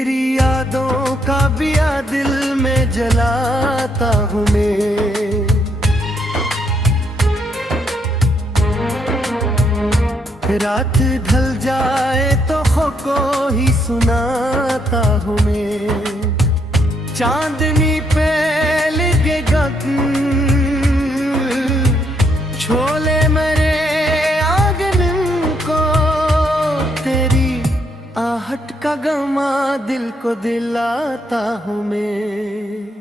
तेरी यादों का बिया दिल में जलाता हूँ मैं। रात ढल जाए तो खो को ही सुनाता हूँ मैं। चांदनी पे लिखे गगन छोले मरे आंगन को, तेरी आहट का गमा दिल को दिलाता हूँ मैं।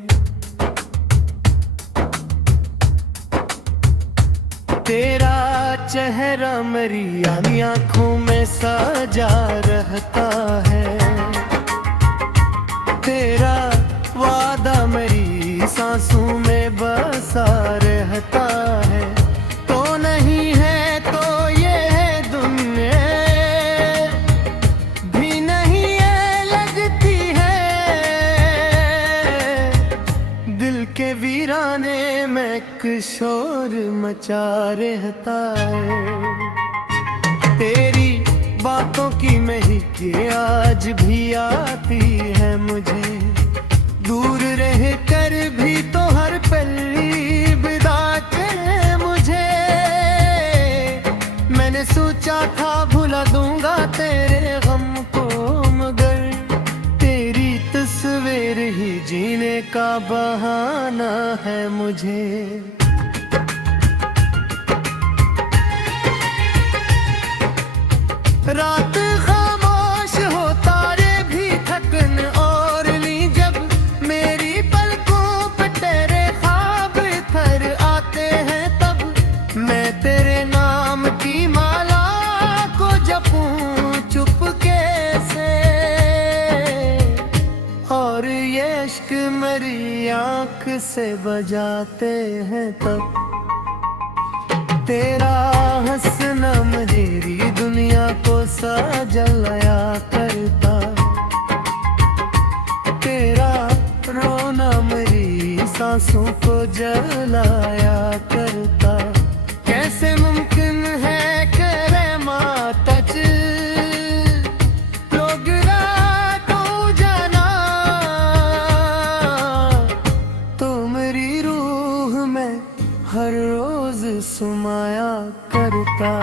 तेरा चेहरा मेरी आंखों में सजा रहता है। तेरा वादा मेरी सांसों में बसा रहता है। तो नहीं है तो ये है दुनिया भी नहीं है लगती है। दिल के वीराने में शोर मचा रहता है। तेरी बातों की महक आज भी आती है मुझे। दूर रह कर भी तो हर पल विदा करे मुझे। मैंने सोचा था भुला दूंगा तेरे गम को, मगर तेरी तस्वीर ही जीने का बहाना है मुझे। रात खामोश हो तारे भी थकन और ली, जब मेरी पलकों पे तेरे ख्वाब थर आते हैं, तब मैं तेरे नाम की माला को जपूं चुपके से। और ये इश्क मेरी आँख से बजाते हैं तब। तेरा हंसना मेरी दुनिया को सजाया करता। तेरा रोना मेरी सांसों को जलाया करता। कैसे मुमकिन है करे मातज लोग रातों जाना, तो मेरी रूह में हर रोज सुमाया करता।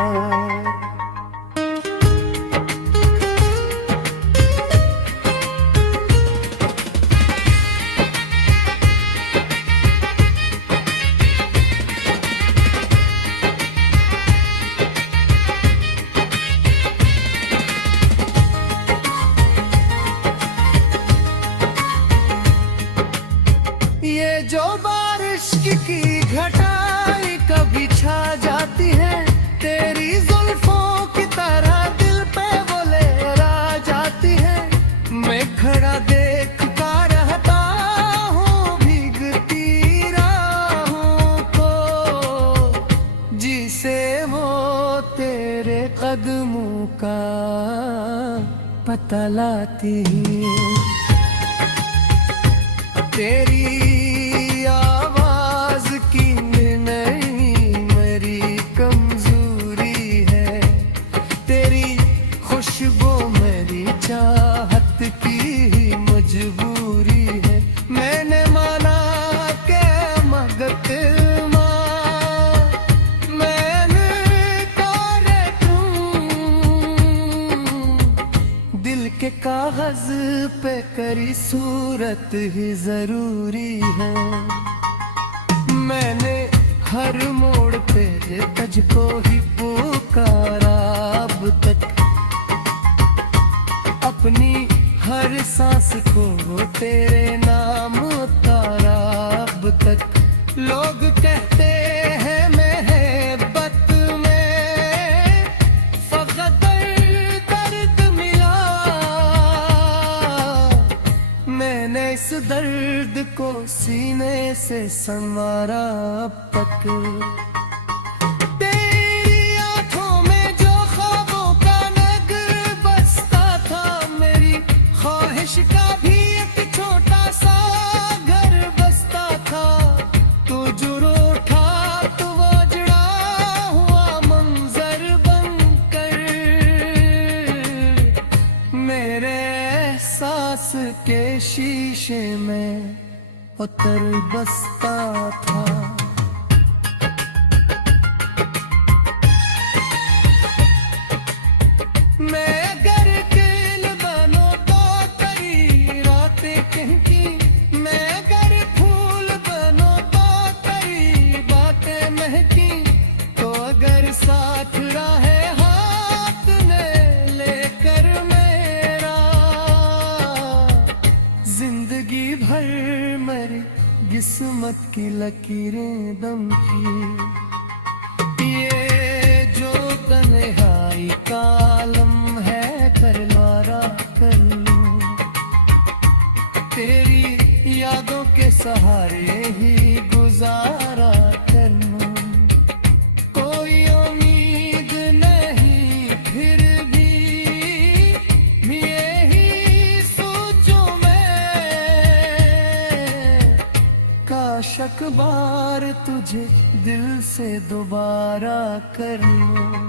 ये जो बारिश की घटाई कभी छा जाती है, तेरी जुल्फों की तरह दिल पे वो लहरा जाती है। मैं खड़ा देखता रहता हूँ भीगती राहों को, जिसे वो तेरे कदमों का पता लाती है। तेरी आवाज की नहीं मेरी कमजोरी है। तेरी खुशबू मेरी चाहत की मजबूरी है। मैंने माना के मगत के कागज पे करी सूरत ही जरूरी है। मैंने हर मोड़ पे तुझको ही पुकारा अब तक। अपनी हर सांस को तेरे नाम उतारा अब तक। लोग कहते हैं मोहब्बत में फकत दर्द मिला। मैंने इस दर्द को सीने से संवारा अब तक। तेरी आंखों में जो ख्वाबों का नगर बसता था, मेरी ख्वाहिश का भी एक छोटा सा घर बसता था। तू जो रूठा तो वो जड़ा हुआ मंजर बनकर मेरे साथ पास के शीशे में उतर बसता था। मैं अगर दिल बनो तो तेरी रातें कहती, मैं अगर फूल बनो तो तेरी बातें महकी, तो अगर साथ रहे हाथ में लेकर मेरा, जिंदगी भर मेरी किस्मत की लकीरें दम की। ये जो तन्हाई का आलम है करवारा कर लूं, तेरी यादों के सहारे ही गुजारा कर लूं। कोई उम्मीद नहीं फिर भी यही सोचूं मैं, काश एक बार तुझे दिल से दोबारा कर लूं।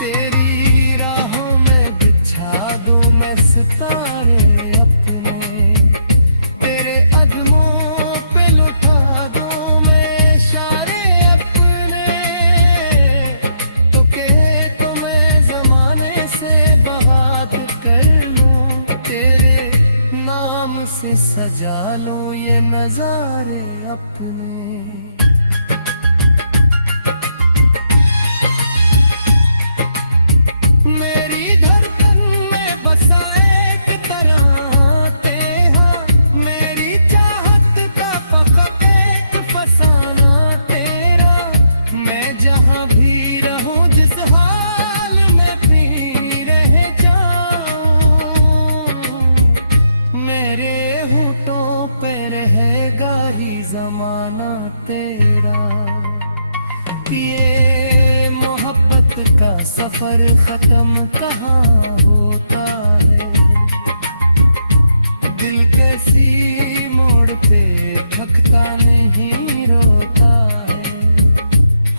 तेरी राहों में बिछा दूं मैं सितारे अपने, तेरे कदमों पे लुटा दूं मैं इशारे अपने, तो कहे तो मैं जमाने से बात कर लूं, तेरे नाम से सजा लूं ये नजारे अपने। मेरी धड़कन में बसा एक तरह तेहा, मेरी चाहत का फकत एक फसाना तेरा। मैं जहां भी रहूं जिस हाल में भी रह जाऊं, मेरे होठों पे रहेगा ही जमाना तेरा। ये मोहब्बत का सफर खत्म कहाँ होता है, दिल कैसी मोड़ पे थकता नहीं रोता है।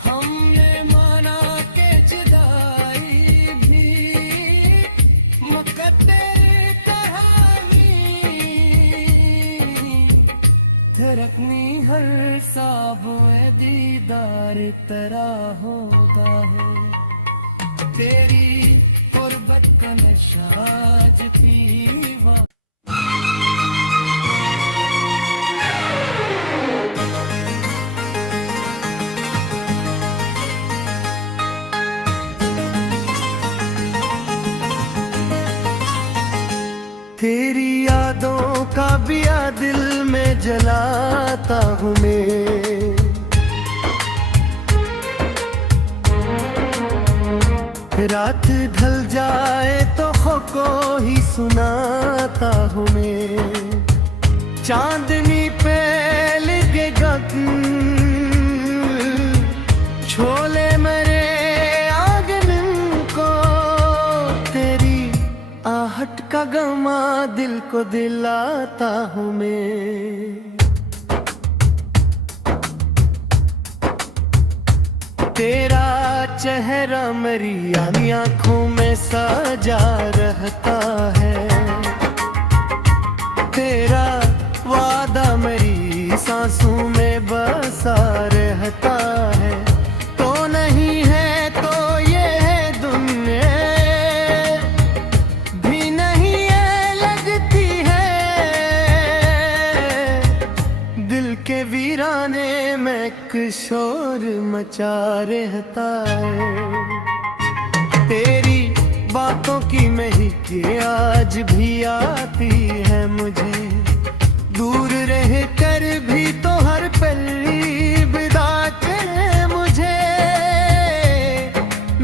हमने माना के जुदाई भी मुकद्दर कहानी, धड़कनी हर साब में दीदार तेरा होता है। तेरी गुर्बत का नशा आज पीवा। तेरी यादों का बिया दिल में जलाता हूँ मैं, रात ढल जाए तो खो को ही सुनाता हूँ मैं। चांदनी पे लगेगा छोले मेरे आंगन को, तेरी आहट का गमा दिल को दिलाता हूँ मैं। तेरा चेहरा मेरी आंखों में सजा रहता है, तेरा वादा मेरी सांसों में बसा रहता है। तो नहीं है तो ये है दुनिया भी नहीं है लगती है, दिल के वीराने में शोर मचा रहता है। तेरी बातों की महक आज भी आती है मुझे, दूर रह कर भी तो हर पल विदा करे मुझे।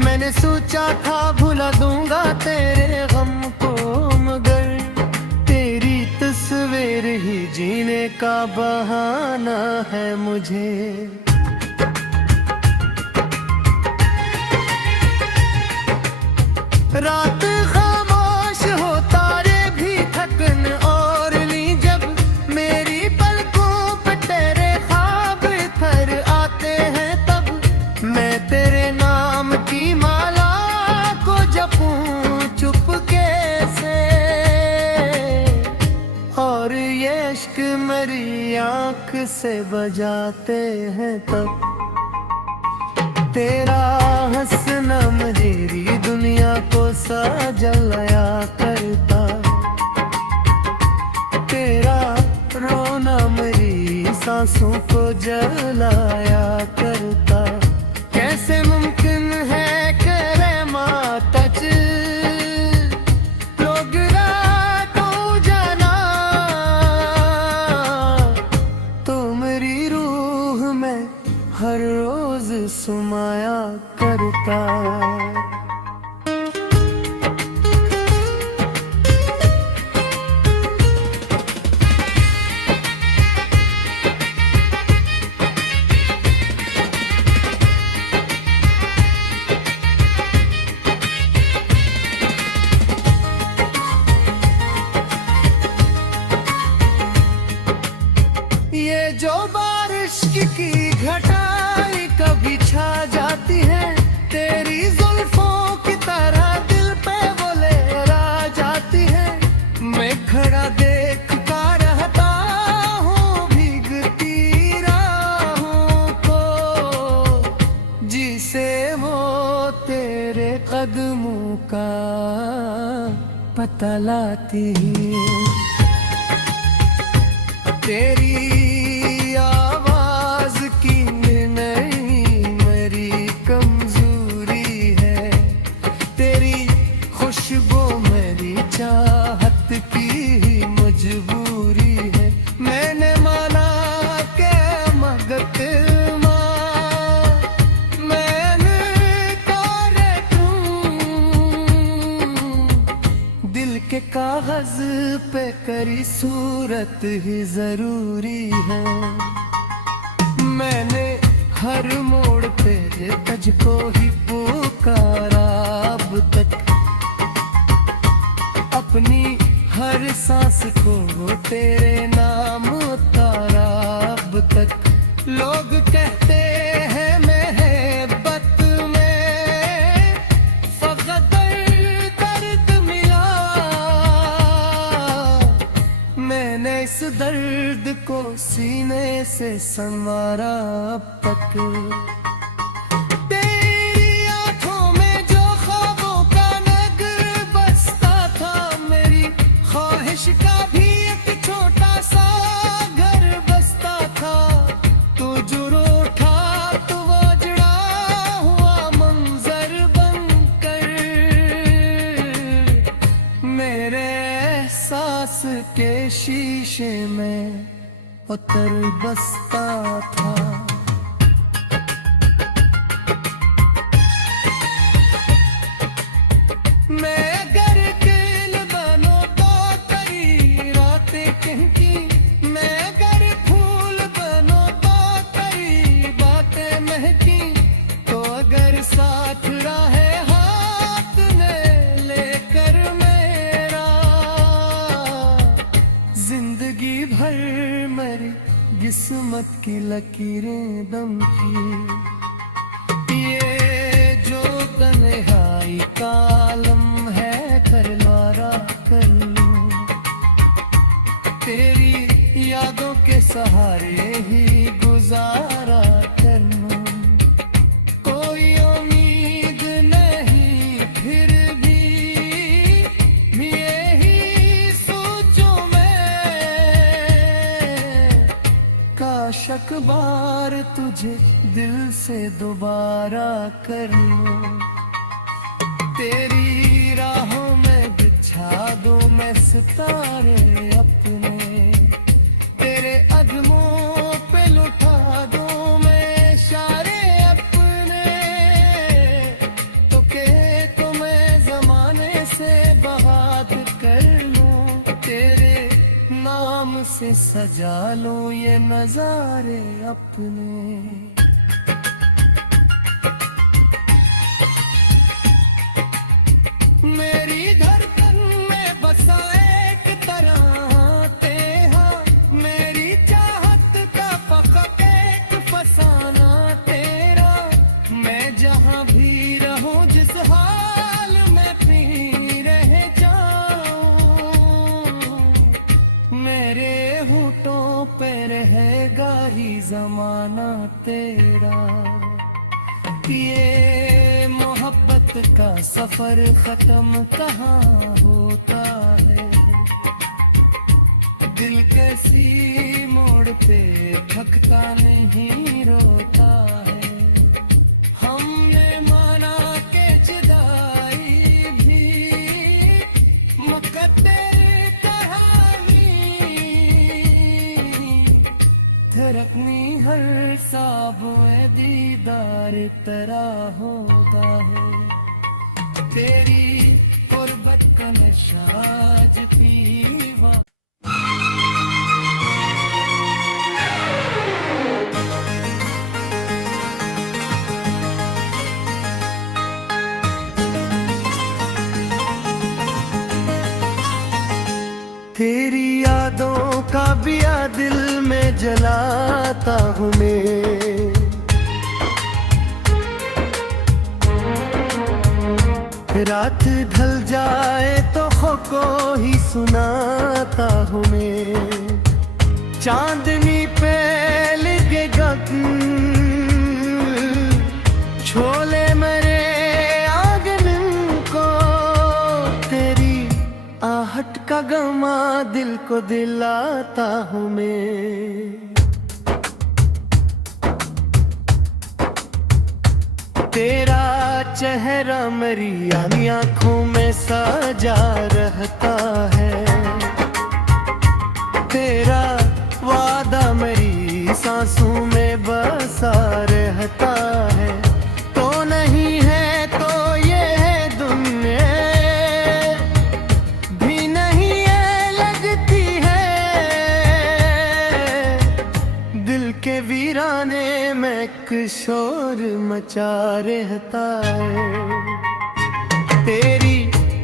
मैंने सोचा था भुला दूंगा तेरे गम को, मगर तेरी तस्वीर ही जीने का बहाना है मुझे। रात खामोश हो तारे भी थकन और ली, जब मेरी पलकों पे तेरे ख्वाब थर आते हैं, तब मैं तेरे नाम की माला को जपूं चुपके से। मेरी आंख से बजाते हैं तब तेरा हंसना मेरी दुनिया को सजलाया करता, तेरा रोना मेरी सांसों को जलाया करता। कैसे मुमकिन है करे मातज लोग रातों जाना, तो मेरी रूह में हर रोज सुमाया करता। ये जो बारिश की घटाई कभी छा जाती है, तेरी जुल्फों की तरह दिल पे वो लहरा जाती है। मैं खड़ा देखता रहता हूँ भीगती राहों को, जिसे वो तेरे कदमों का पता लाती है। तेरी आवाज की नहीं मेरी कमजोरी है, तेरी खुशबू मेरी चाहत की मजबूरी है। मैंने माना के मगत के कागज पे करी सूरत ही जरूरी है। मैंने हर मोड़ पे तुझको ही पुकारा अब तक, अपनी हर सांस को तेरे नाम उतारा अब तक। लोग कहते हैं मोहब्बत में फकत दर्द मिला, मैंने इस दर्द को सीने से संवारा अब तक। तेरी आंखों में जो ख्वाबों का नगर बसता था, मेरी ख्वाहिश का भी एक छोटा सा घर बसता था। तू जो रूठा तो वो जड़ा हुआ मंजर बनकर मेरे एहसास के शीशे में उतर बसता था। मैं अगर दिल बनो तो तेरी रातें कहती, मैं अगर फूल बनो तो तेरी बातें महकी, तो अगर साथ रहे हाथ में लेकर मेरा, जिंदगी भर मेरी किस्मत की लकीरें दम की। ये जो तन्हाई का आलम है कर मारा कर लूं, तेरी यादों के सहारे ही गुजारा कर लूं। कोई उम्मीद नहीं फिर भी यही सोचूं मैं, काश अखबार तुझे दिल से दोबारा कर लूं। तेरी राहों में बिछा दूं मैं सितारे अपने, तेरे कदमों पे लुटा दूं मैं इशारे अपने, तो मैं जमाने से बात कर लूं, तेरे नाम से सजा लूं ये नजारे अपने। मेरी धड़कन में बसा एक तरह तेहा, मेरी चाहत का फकत एक फसाना तेरा। मैं जहां भी रहूं जिस हाल में भी रह जाऊं, मेरे होठों पे जमाना तेरा। ये मोहब्बत का सफर खत्म कहाँ होता है, दिल कैसी मोड़ पे थकता नहीं रोता है। हमने माना के जुदाई भी मुकद्दर कहानी, धड़कनी हर साबुए दीदार तेरा होता है। तेरी गुर्बत का नशा आज पीवा। तेरी यादों का बिया दिल में जलाता हूँ मैं, रात ढल जाए तो खो को ही सुनाता हूँ मैं। चांदनी पे लगेगा छोले मेरे आंगन को, तेरी आहट का गमा दिल को दिलाता हूँ मैं। तेरा चेहरा मेरी आंखों में सजा रहता है, तेरा वादा मेरी सांसों में बसा रहता है। तो नहीं है तो ये है दुनिया भी नहीं है लगती है, दिल के वीराने में शोर मचा रहता है। तेरी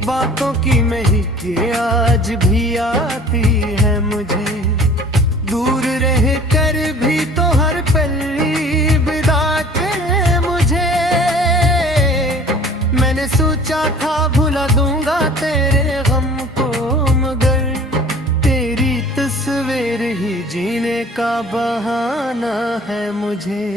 बातों की महक आज भी आती है मुझे, दूर रह कर भी तो हर पल बिताते मुझे। मैंने सोचा था भुला दूंगा तेरे गम को, मगर तेरी तस्वीर ही जीने का बहाना है मुझे।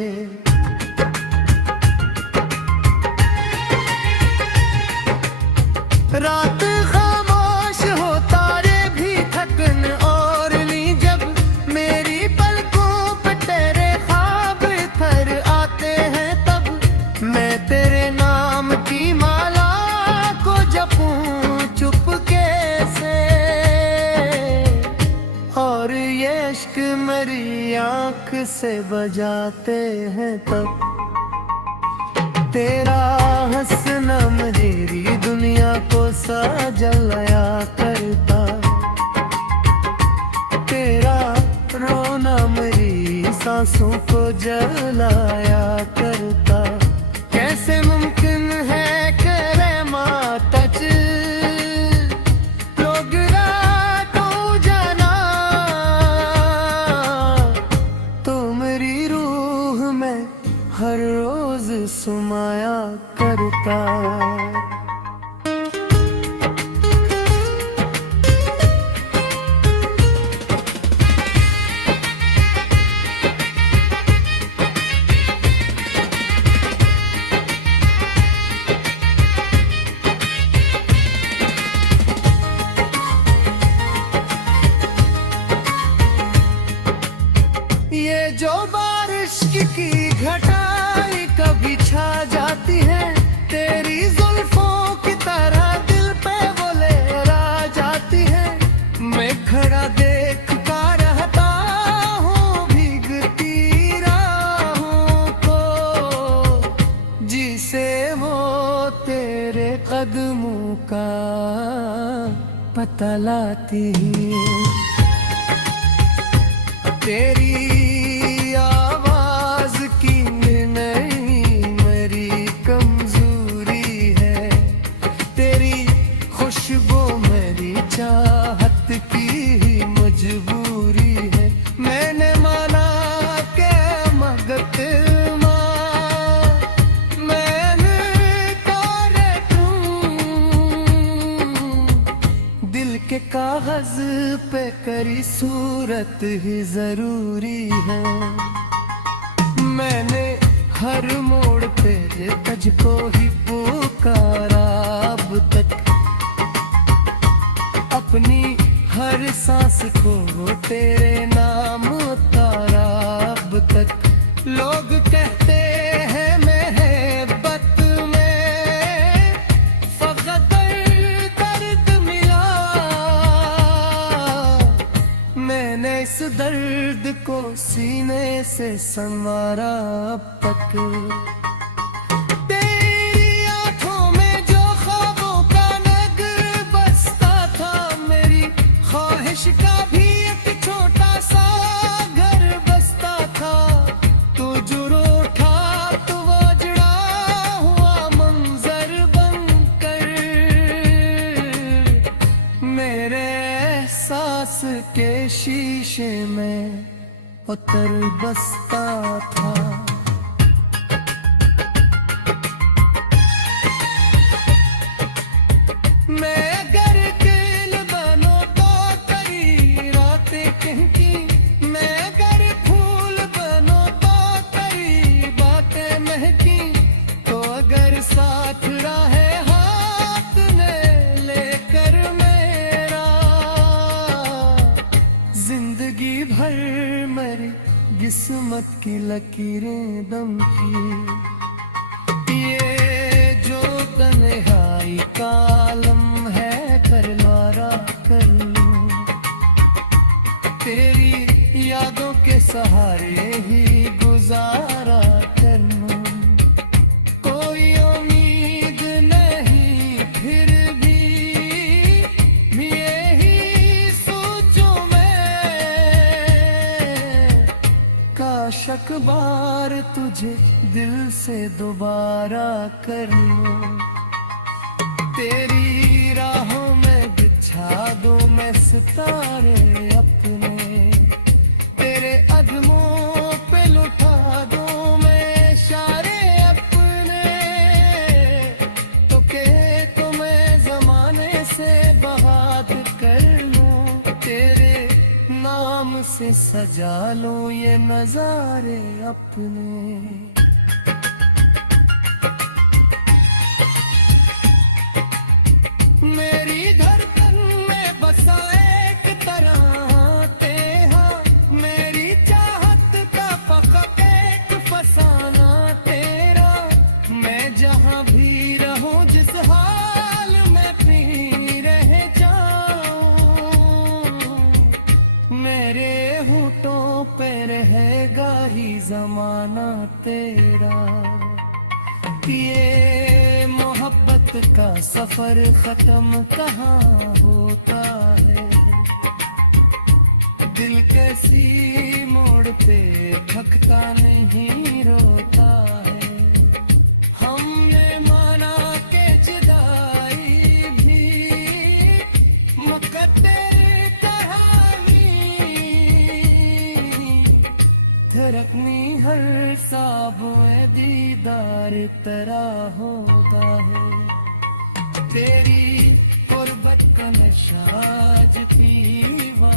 रात खामोश हो तारे भी थकन और ली, जब मेरी पलकों पे तेरे ख्वाब इधर आते हैं, तब मैं तेरे नाम की माला को जपूं चुपके से, और ये इश्क मेरी आँख से बजाते हैं तब। तेरा हंसना मेरी दुनिया को सजाया करता, तेरा रोना मेरी सांसों को जलाया करता। कैसे मुमकिन है करे मातच लोग रातों जाना, तो मेरी रूह में हर रोज सुमाया करता। ये जो बारिश की घटाई कभी छा जाती है, तेरी जुल्फों की तरह दिल पे वो लहरा जाती है। मैं खड़ा देखता रहता हूँ भीगती राहों को, जिसे वो तेरे कदमों का पता लाती है। तेरी आवाज की नहीं मेरी कमजोरी है, तेरी खुशबू मेरी चाहत की ही मजबूरी है। मैंने माना के मगत के कागज पे करी सूरत ही जरूरी है। मैंने हर मोड़ पे तुझको ही पुकारा अब तक, अपनी हर सांस को तेरे नाम उतारा अब तक। लोग कहते हैं मोहब्बत में फकत दर्द मिला, मैंने इस दर्द को सीने से संवारा अब तक। तेरी आंखों में जो ख्वाबों का नगर बसता था, मेरी ख्वाहिश का भी एक छोटा सा घर बसता था। तू जो रूठा तो वो जुड़ा हुआ मंजर बनकर मेरे एहसास के शीशे में उतर बसता था। मैं अगर दिल बनो तो तेरी रातें कहती, मैं अगर फूल बनो तो तेरी बातें महकी, तो अगर साथ रहे हाथ ने लेकर मेरा, जिंदगी भर मेरी किस्मत की लकीरें दम की। ये जो तन्हाई का आलम है करवारा कर लूं, तेरी यादों के सहारे ही गुजारा कर लूं। कोई उम्मीद नहीं फिर भी यही सोचूं मैं, काश एक बार तुझे दिल से दोबारा कर लूं। तेरी राहों में बिछा दूं मैं सितारे अपने, तेरे कदमों पे लुटा दूं मैं इशारे अपने, तो मैं जमाने से बात कर लूं, तेरे नाम से सजा लूं ये नजारे अपने। मेरी धड़कन में बसा एक तरह तेहा, मेरी चाहत का फकत एक फसाना तेरा। मैं जहां भी रहूं जिस हाल में भी रह जाऊं, मेरे होठों पे रहेगा ही जमाना तेरा। ये मोहब्बत का सफर खत्म कहाँ होता है, दिल कैसी मोड़ पे थकता नहीं रोता है। हमने माना के जुदाई भी मुकद्दर कहानी, धड़कनी हर साबुए दीदार तरह होता है। तेरी गुर्बत का नशा आज पीवा।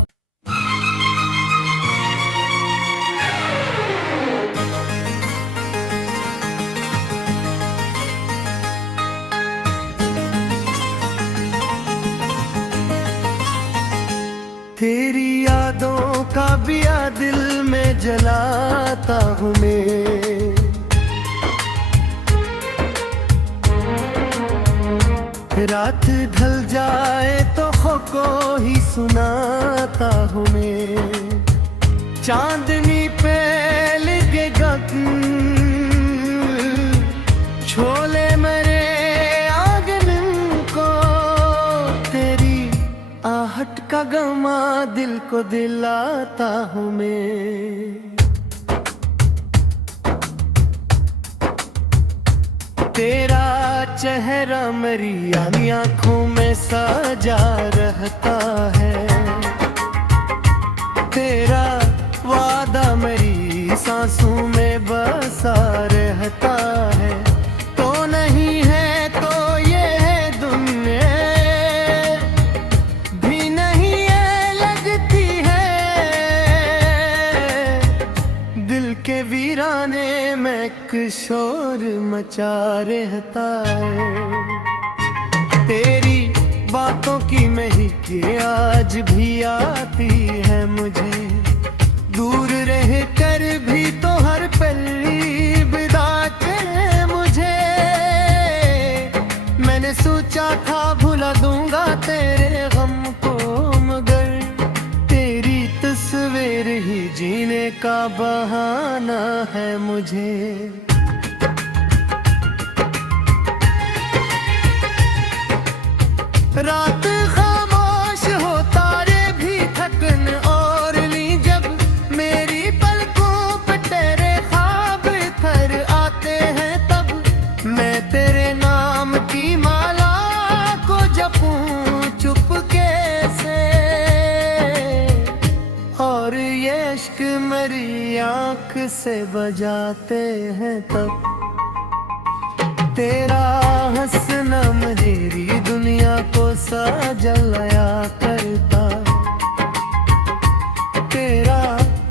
तेरी यादों का बिया दिल में जलाता हूँ मैं, रात ढल जाए तो खो को ही सुनाता हूँ मैं। चांदनी पे लगेगा छोले मेरे आंगन को, तेरी आहट का गमा दिल को दिलाता हूँ मैं। तेरा चेहरा मेरी आंखों में सजा रहता है, तेरा वादा मेरी सांसों में बसा रहता है। तो नहीं है तो ये है दुनिया भी नहीं है लगती है, दिल के वीराने एक शोर मचा रहता है। तेरी बातों की महक आज भी आती है मुझे, दूर रह कर भी तो हर पल बिताते हैं मुझे। मैंने सोचा था भुला दूंगा तेरे गम को, मगर तेरी तस्वीर ही जीने का बहाना है मुझे। रात खामोश हो, तारे भी थकन और ली, जब मेरी पलकों पे तेरे ख्वाब इधर आते हैं, तब मैं तेरे नाम की माला को जपूं चुपके से, और ये इश्क मेरी आँख से बजाते हैं तब। तेरा हंसना मेरी दुनिया को सजाया करता, तेरा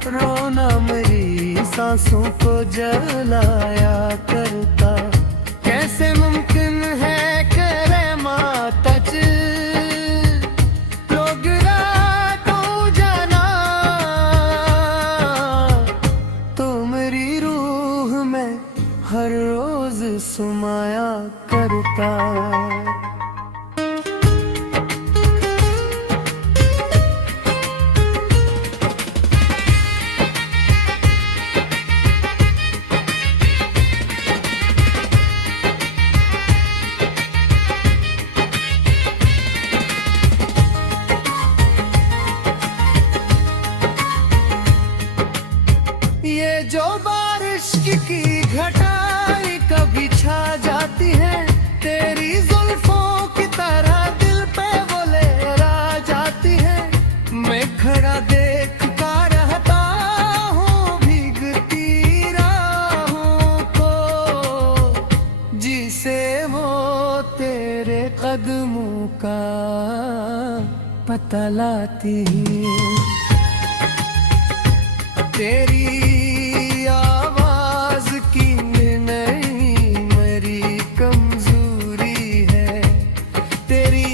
रोना मेरी सांसों को जलाया करता। कैसे मुमकिन है करे मातज लोग रातों जाना, तो मेरी रूह में हर रोज सुमाया करता। ये जो बारिश की घटाई कभी छा जाती है, तेरी जुल्फों की तरह दिल पे वो लहरा जाती है। मैं खड़ा देखता रहता हूँ भीगती राहों को, जिसे वो तेरे कदमों का पता लाती है। तेरी आवाज की नहीं मेरी कमजोरी है, तेरी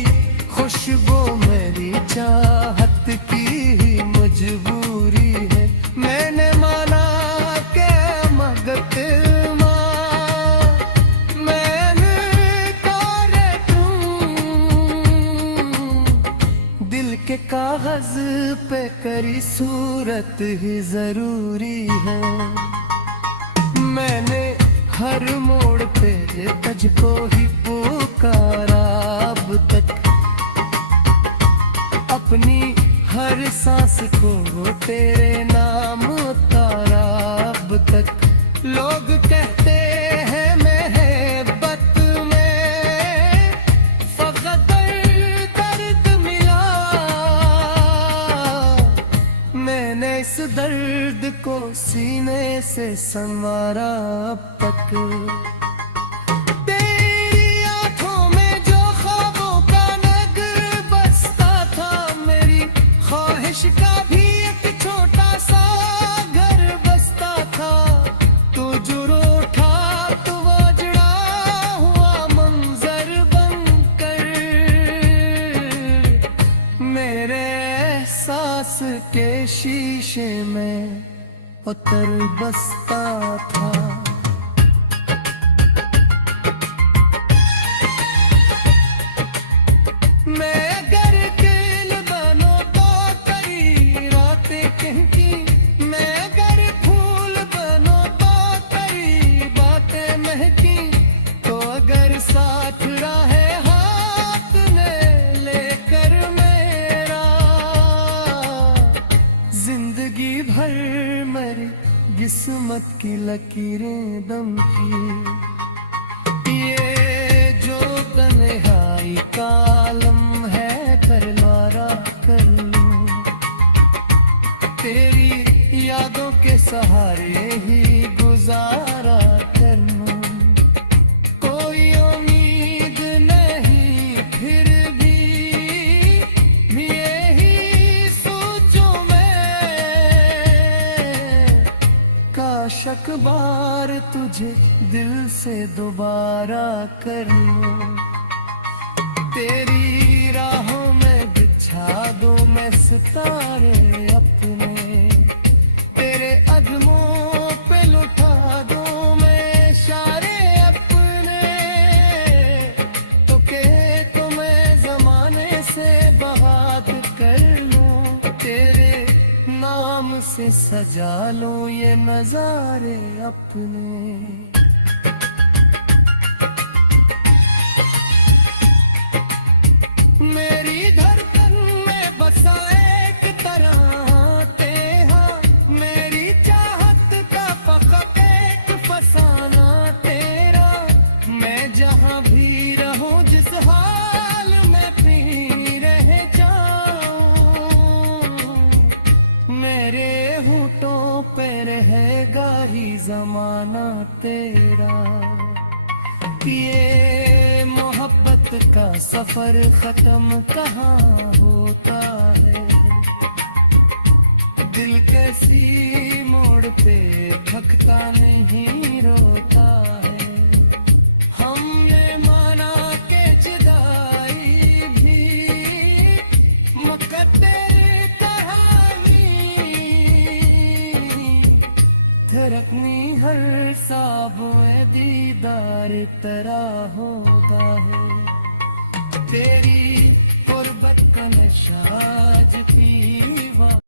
खुशबू मेरी चाहत की ही मजबूरी है। मैंने माना के मगत मैंने तारे दिल के कागज पे करी सूरत ही जरूरी है। मैंने हर मोड़ पे तुझको ही पुकारा अब तक, अपनी हर सांस को तेरे नाम उतारा अब तक। लोग कहते हैं मोहब्बत में फकत दर्द मिला, मैंने इस दर्द को सीने से संवारा अब तक। तेरी आंखों में जो ख्वाबों का नगर बसता था, मेरी ख्वाहिश का भी एक छोटा सा घर बसता था। तू जो रूठा तो वो जड़ा हुआ मंजर बनकर मेरे एहसास के शीशे में उतर बसता था। मैं अगर दिल बनो तो तेरी रातें कहती, मैं अगर फूल बनो तो तेरी बातें महकी, तो अगर साथ रहे हाथ ने लेकर मेरा, जिंदगी भर मेरी किस्मत की लकीरें दम की। ये जो तन्हाई का आलम है करवारा कर लूं, तेरी यादों के सहारे ही गुजारा कर लूं। कोई उम्मीद नहीं फिर भी यही सोचूं मैं, काश एक बार तुझे दिल से दोबारा कर लूं, तेरी राहों में बिछा दूं मैं सितारे अपने, तेरे अदमों पे लुटा दूं मैं इशारे अपने, तो कहे तो मैं जमाने से बात कर लूं, तेरे नाम से सजा लूं ये नजारे अपने। मेरी धड़कन में बसा एक तरह तेहा, मेरी चाहत का फकत एक फसाना तेरा, मैं जहां भी रहूं जिस हाल में भी रह जाऊं, मेरे होठों पे रहेगा ही जमाना तेरा। ये मोहब्बत का सफर खत्म कहाँ होता है, दिल कैसी मोड़ पे थकता नहीं रोता है, हमने माना के जुदाई भी मुकद्दर कहानी, धड़कनी हर साब में दीदार तेरा होता है, तेरी गुर्बत का नशा आज भी